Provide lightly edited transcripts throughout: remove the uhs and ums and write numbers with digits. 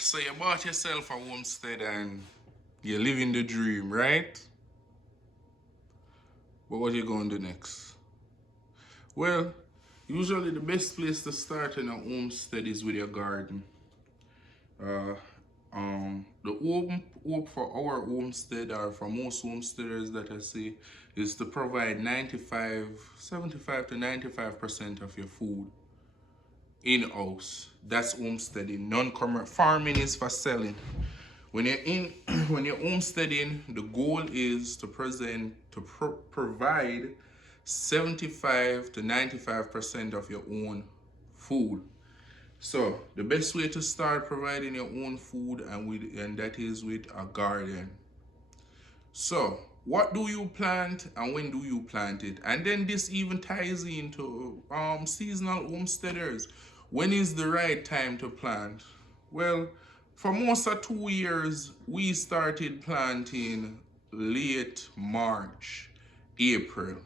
So you bought yourself a homestead and you're living the dream, right? But what are you going to do next? Well, usually the best place to start in a homestead is with your garden. Uh, the hope for our homestead or for most homesteaders that I see is to provide 75 to 95% of your food in-house. That's homesteading. Non-commercial farming is for selling. When you're in, when you're homesteading, the goal is to provide 75 to 95% of your own food. So the best way to start providing your own food and that is with a garden. So what do you plant and when do you plant it? And then this even ties into seasonal homesteaders. When is the right time to plant? Well, for most of 2 years, we started planting late March, April.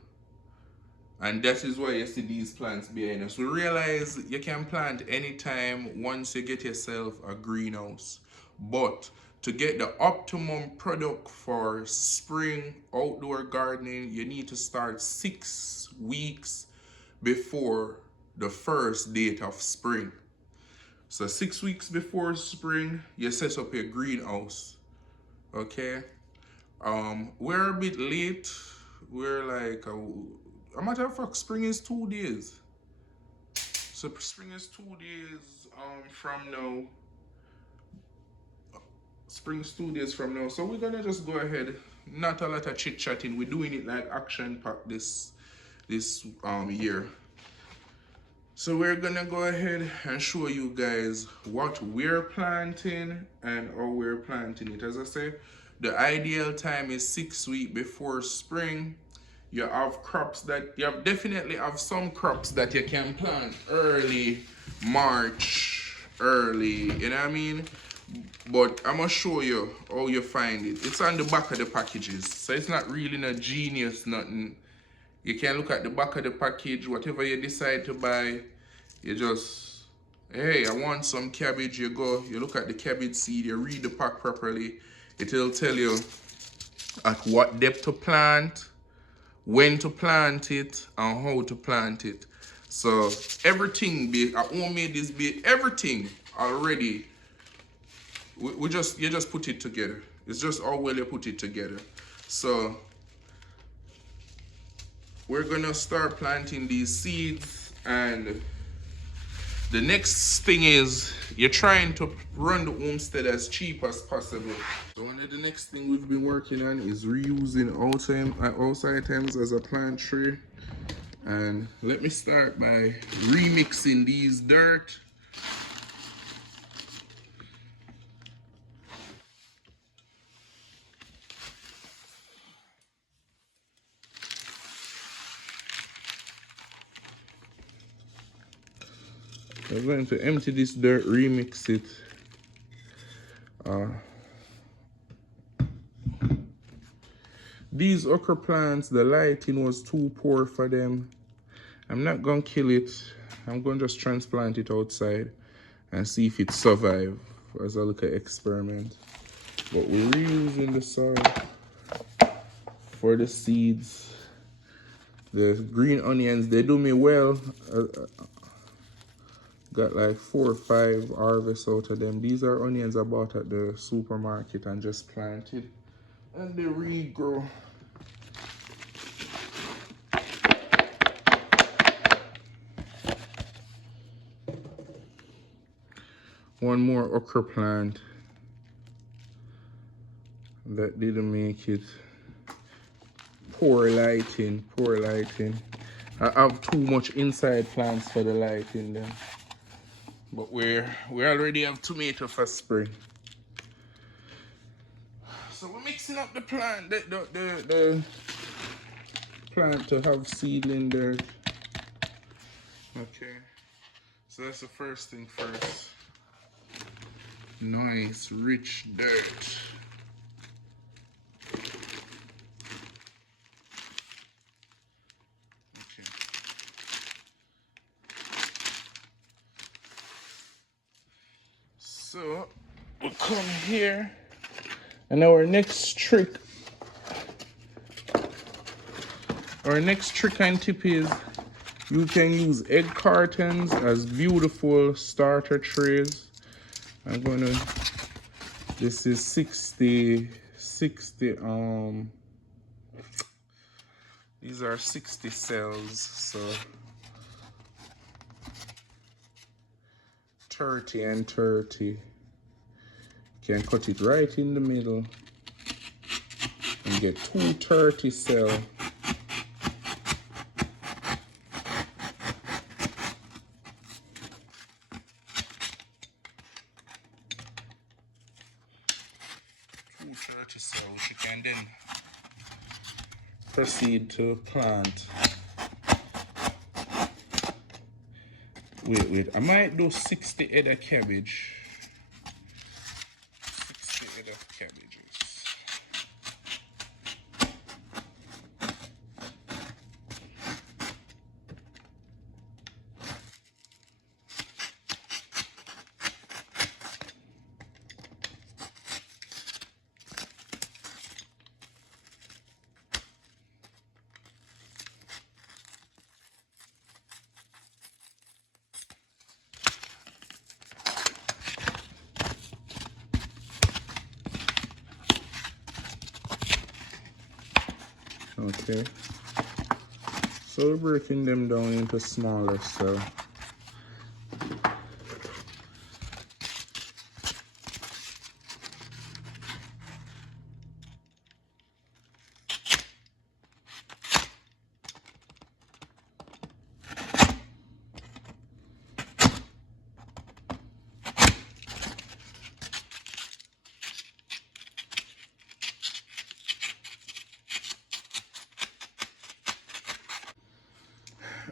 And that is why you see these plants behind us. We realize you can plant anytime once you get yourself a greenhouse. But to get the optimum product for spring outdoor gardening, you need to start 6 weeks before the first date of spring. So 6 weeks before spring, you set up your greenhouse. Okay? We're a bit late. We're like a matter of fact, spring is 2 days. So spring is 2 days from now. Spring is 2 days from now. So we're gonna just go ahead. Not a lot of chit chatting. We're doing it like action pack this year. So we're gonna go ahead and show you guys what we're planting and how we're planting it. As I say, the ideal time is 6 weeks before spring. You have crops that you have definitely have some crops that you can plant early March, early, you know what I mean? But I'm gonna show you how you find it. It's on the back of the packages, so it's not really no genius, nothing. You can look at the back of the package, whatever you decide to buy, you just, hey, I want some cabbage, you go, you look at the cabbage seed, you read the pack properly, it'll tell you at what depth to plant, when to plant it, and how to plant it. So everything, I homemade this bit, everything already, you just put it together. It's just how well you put it together. So we're gonna start planting these seeds, and the next thing is you're trying to run the homestead as cheap as possible. So one of the next thing we've been working on is reusing outside items as a plant tray. And let me start by remixing these dirt. I'm going to empty this dirt, remix it. These okra plants, the lighting was too poor for them. I'm not gonna kill it. I'm gonna just transplant it outside and see if it survives as a little experiment. But we're reusing the soil for the seeds. The green onions, they do me well. Got like 4 or 5 harvests out of them. These are onions I bought at the supermarket and just planted. And they regrow. One more okra plant that didn't make it. Poor lighting, poor lighting. I have too much inside plants for the lighting then. But we already have tomato for spring. So we're mixing up the plant, the plant to have seedling dirt. Okay. So that's the first thing first. Nice, rich dirt. Okay. So we come here, and our next trick and tip is you can use egg cartons as beautiful starter trays. This is 60, these are 60 cells, so 30 and 30. You can cut it right in the middle and get 230 cells. Which you can then proceed to plant. Wait, I might do 60 head of cabbage. 60 head of cabbages. Okay, so we're breaking them down into smaller cells.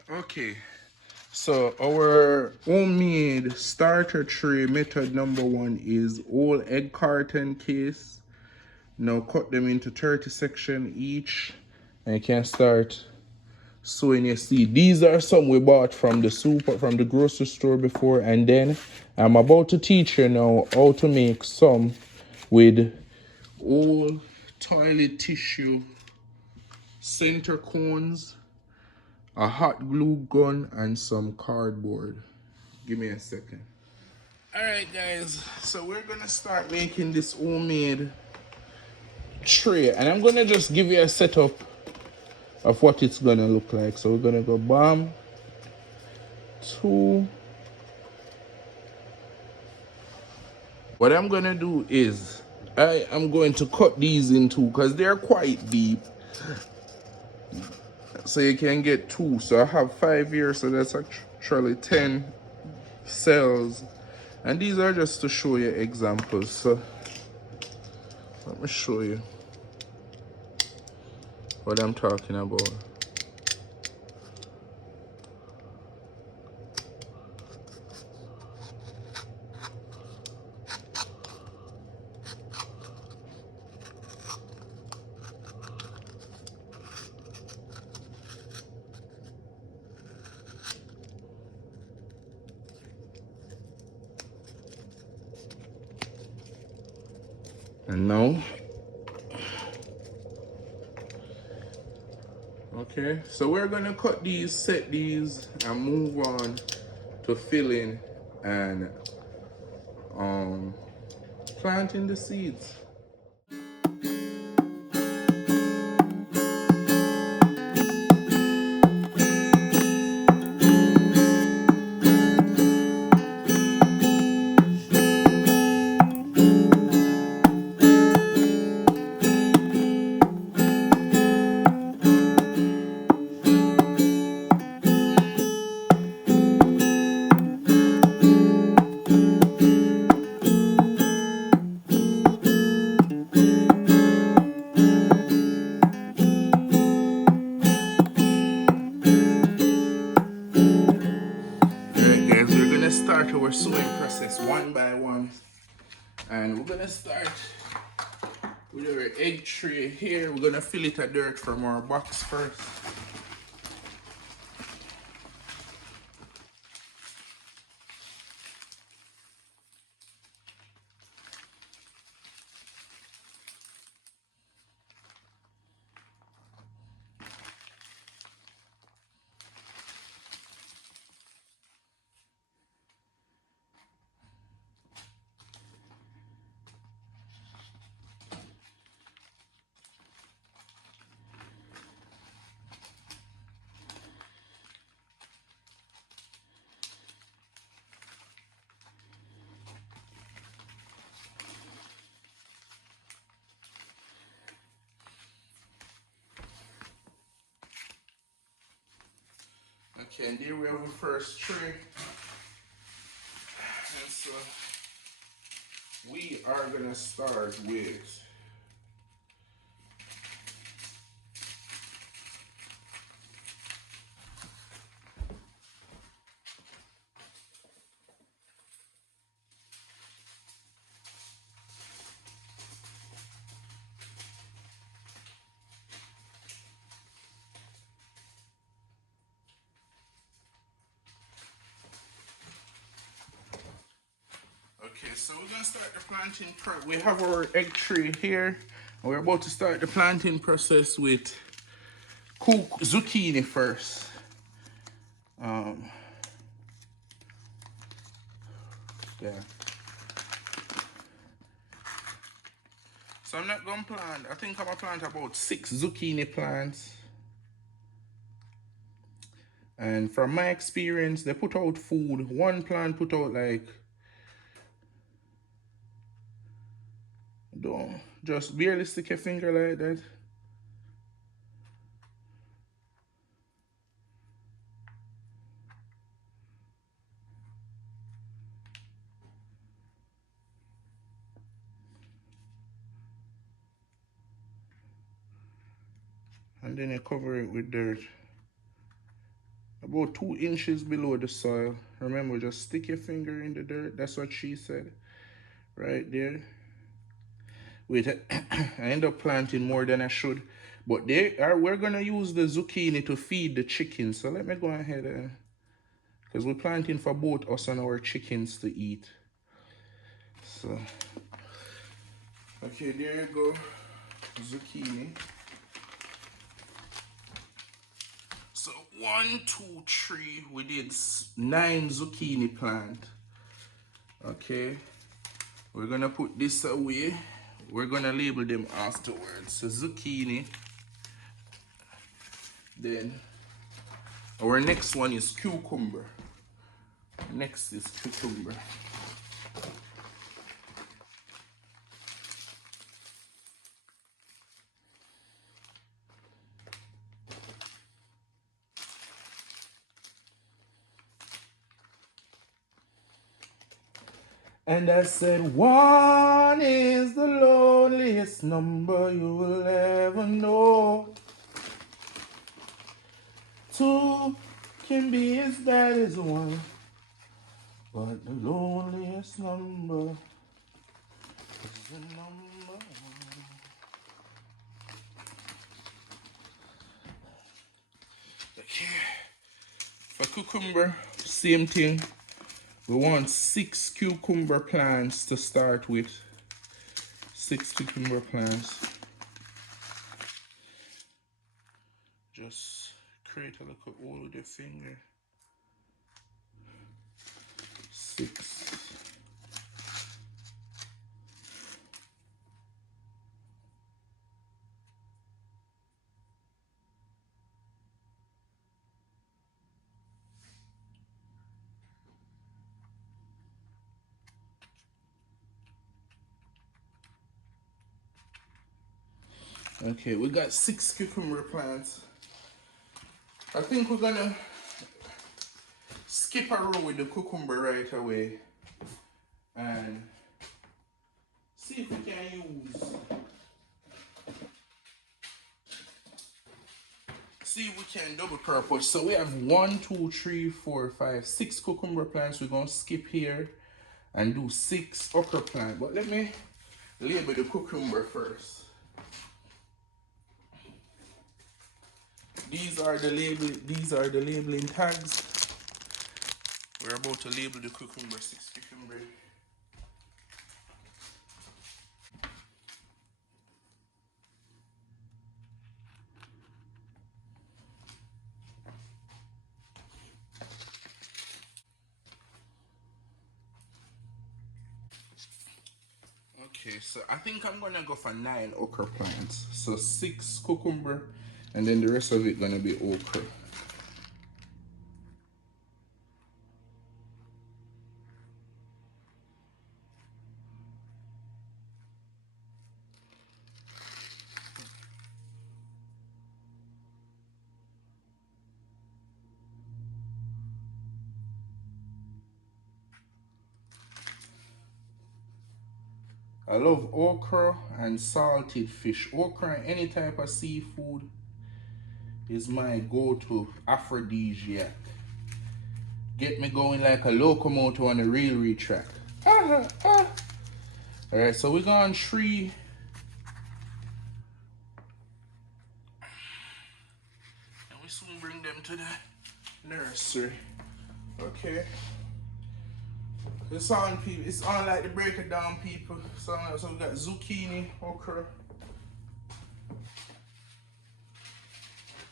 Okay, so our homemade starter tray method number 1 is all egg carton case. Now cut them into 30 sections each, and you can start sowing your seed. These are some we bought from the grocery store before, and then I'm about to teach you now how to make some with all toilet tissue center cones, a hot glue gun, and some cardboard. Give me a second. Alright guys, so we're gonna start making this homemade tray, and I'm gonna just give you a setup of what it's gonna look like. So we're gonna go bam, 2. What I'm gonna do is I am going to cut these in 2 because they're quite deep, so you can get 2. So I have 5 here, so that's actually 10 cells, and these are just to show you examples. So let me show you what I'm talking about. And now, okay, so we're gonna cut these, set these, and move on to filling and planting the seeds. Start our sowing process one by one, and we're gonna start with our egg tray here. We're gonna fill it with dirt from our box first. Okay, and there we have the first tree. And so we are gonna start with okay, so we're gonna start the planting we have our egg tree here. We're about to start the planting process with zucchini first. Yeah. So I'm not gonna plant, I think I'm gonna plant about 6 zucchini plants. And from my experience, they put out food. One plant put out like, don't, just barely stick your finger like that. And then you cover it with dirt. About 2 inches below the soil. Remember, just stick your finger in the dirt. That's what she said. Right there. Wait, I end up planting more than I should. But we're gonna use the zucchini to feed the chickens. So let me go ahead and, because we're planting for both us and our chickens to eat. So, okay, there you go. Zucchini. So 1, 2, 3, we did 9 zucchini plant. Okay, we're gonna put this away. We're gonna label them afterwards. So zucchini. Then our next one is cucumber. Next is cucumber. And I said, 1 is the loneliest number you will ever know. 2 can be as bad as 1, but the loneliest number is the number 1. Okay. For cucumber, same thing. We want 6 cucumber plants to start with. 6 cucumber plants. Just create a little hole with your finger. 6. Okay, we got 6 cucumber plants. I think we're gonna skip a row with the cucumber right away and see if we can double purpose. So we have 1, 2, 3, 4, 5, 6 cucumber plants. We're gonna skip here and do 6 okra plants. But let me label the cucumber first. These are the labeling tags. We're about to label the cucumber, 6 cucumber. Okay, so I think I'm gonna go for 9 okra plants. So 6 cucumber, and then the rest of it gonna be okra. I love okra and salted fish. Okra and any type of seafood is my go-to aphrodisiac. Get me going like a locomotive on a railway track. Alright, so we're going 3. And we soon bring them to the nursery. Okay. It's on, people. It's on like the break it down, people. So we got zucchini, okra.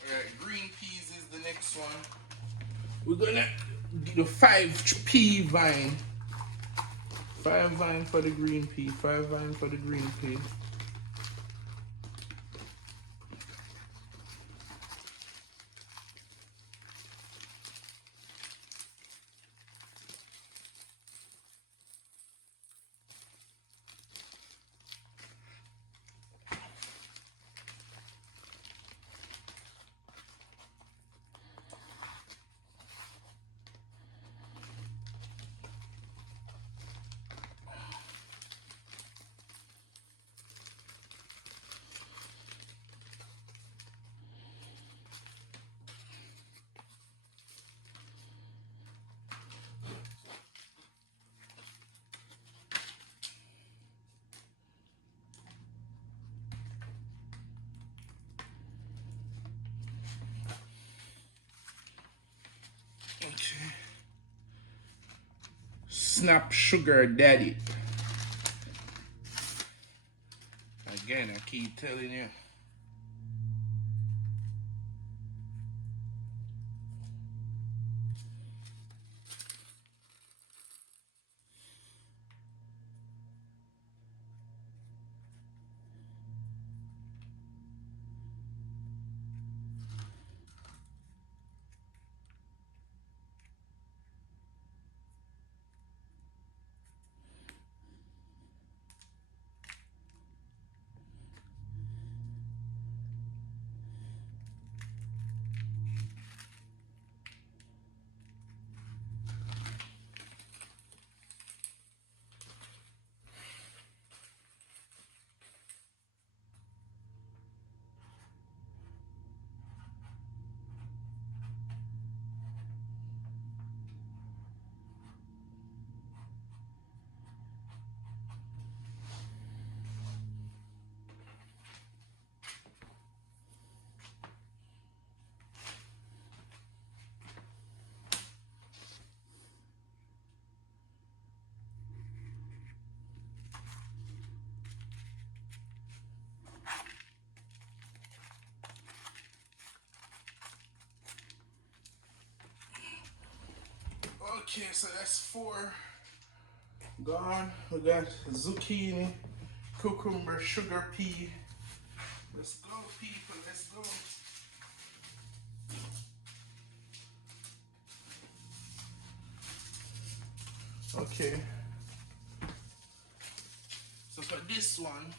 Alright, green peas is the next one. We're gonna do the 5 pea vine. 5 vine for the green pea. 5 vine for the green pea. Okay. Snap sugar daddy. Again, I keep telling you. Okay, so that's 4 gone. We got zucchini, cucumber, sugar pea. Let's go, people. Let's go. Okay. So for this one,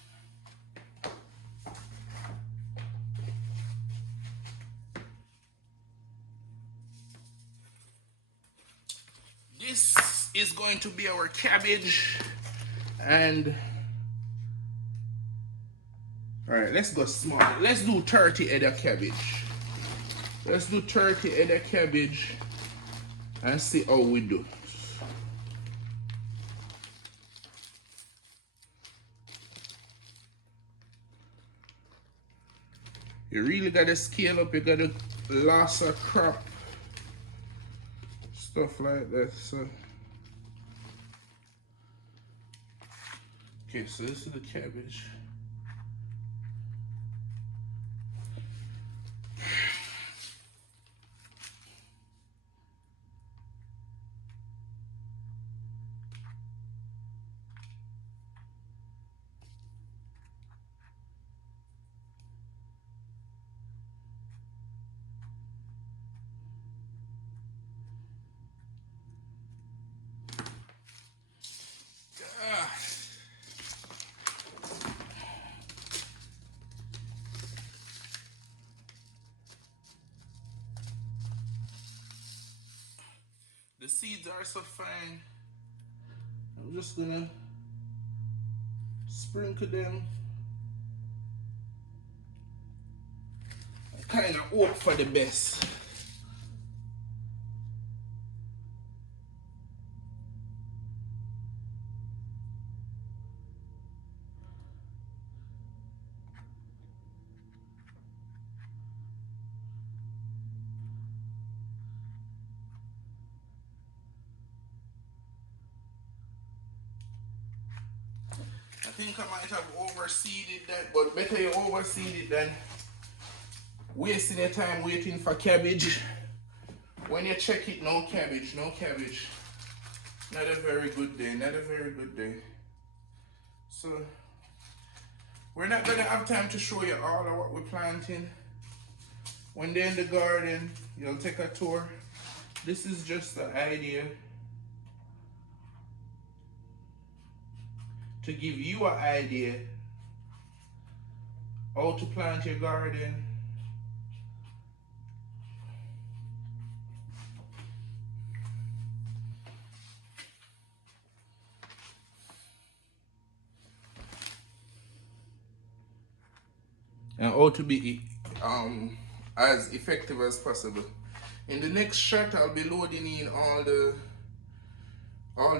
this is going to be our cabbage. And all right, let's go small. Let's do 30 head of cabbage. Let's do 30 head of cabbage and see how we do. You really gotta scale up, you gotta loss a crop. Stuff like that. So okay, so this is the cabbage. The seeds are so fine. I'm just gonna sprinkle them. Kind of hope for the best. I think I might have overseeded that, but better you overseed it than wasting your time waiting for cabbage. When you check it, no cabbage, no cabbage. Not a very good day, not a very good day. So, we're not gonna have time to show you all of what we're planting. When they're in the garden, you'll take a tour. This is just the idea to give you an idea how to plant your garden. And how to be as effective as possible. In the next shot, I'll be loading in all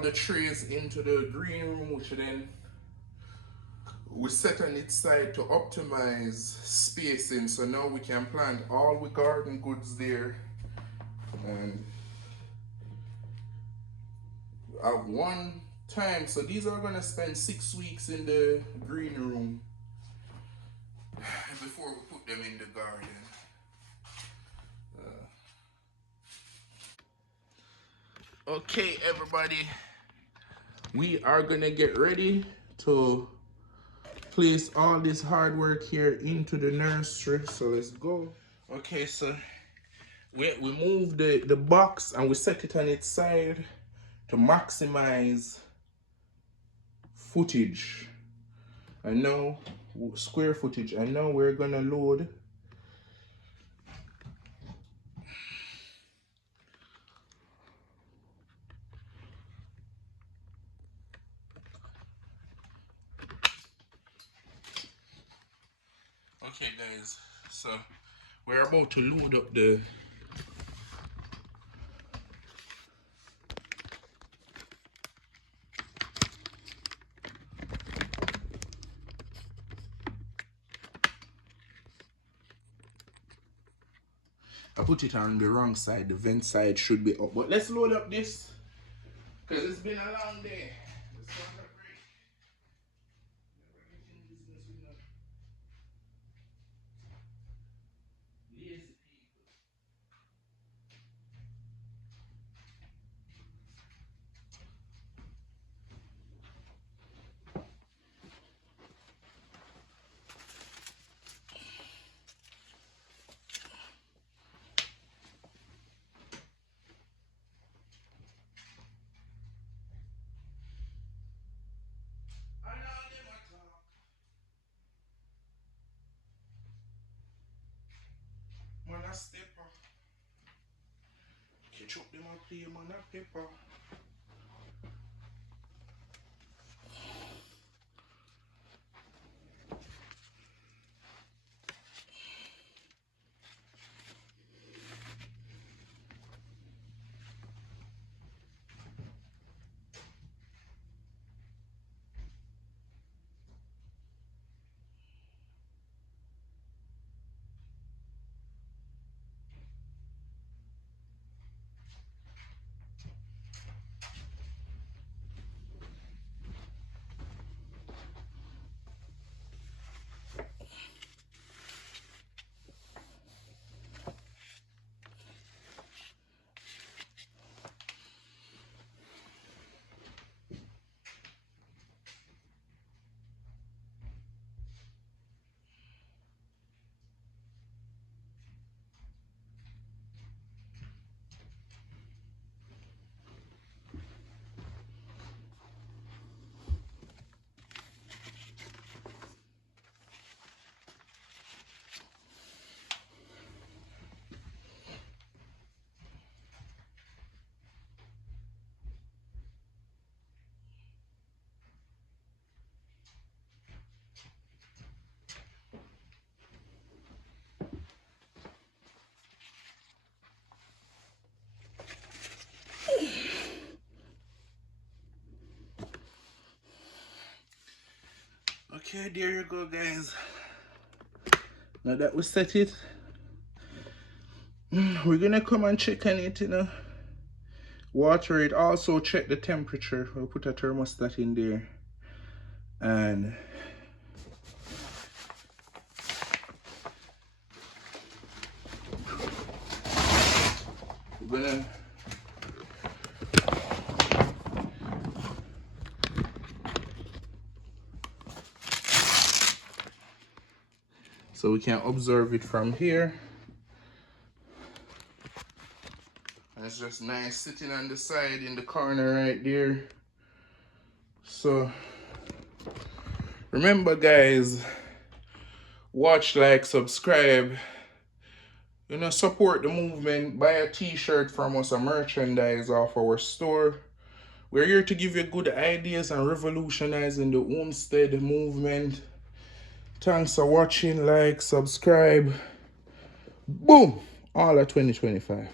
the trays into the green room, which then we set on its side to optimize spacing. So now we can plant all the garden goods there and have one time. So these are gonna spend 6 weeks in the green room before we put them in the garden. Okay, everybody, we are gonna get ready to place all this hard work here into the nursery. So let's go. Okay, so we move the box and we set it on its side to maximize footage. And now square footage. And now we're gonna load okay guys, so we're about to load up the I put it on the wrong side. The vent side should be up. But let's load up this because it's been a long day. Let's go on a break. Never getting business with no lazy people. I know them a talk. Man a stepper. Catch up them and play man a pepper. Okay, there you go, guys. Now that we set it, we're gonna come and check on it, you know. Water it, also check the temperature. We'll put a thermostat in there. And we're gonna so we can observe it from here. And it's just nice sitting on the side in the corner right there. So remember, guys, watch, like, subscribe, you know, support the movement, buy a t-shirt from us, a merchandise off our store. We're here to give you good ideas and revolutionizing the homestead movement. Thanks for watching, like, subscribe. Boom! All of 2025.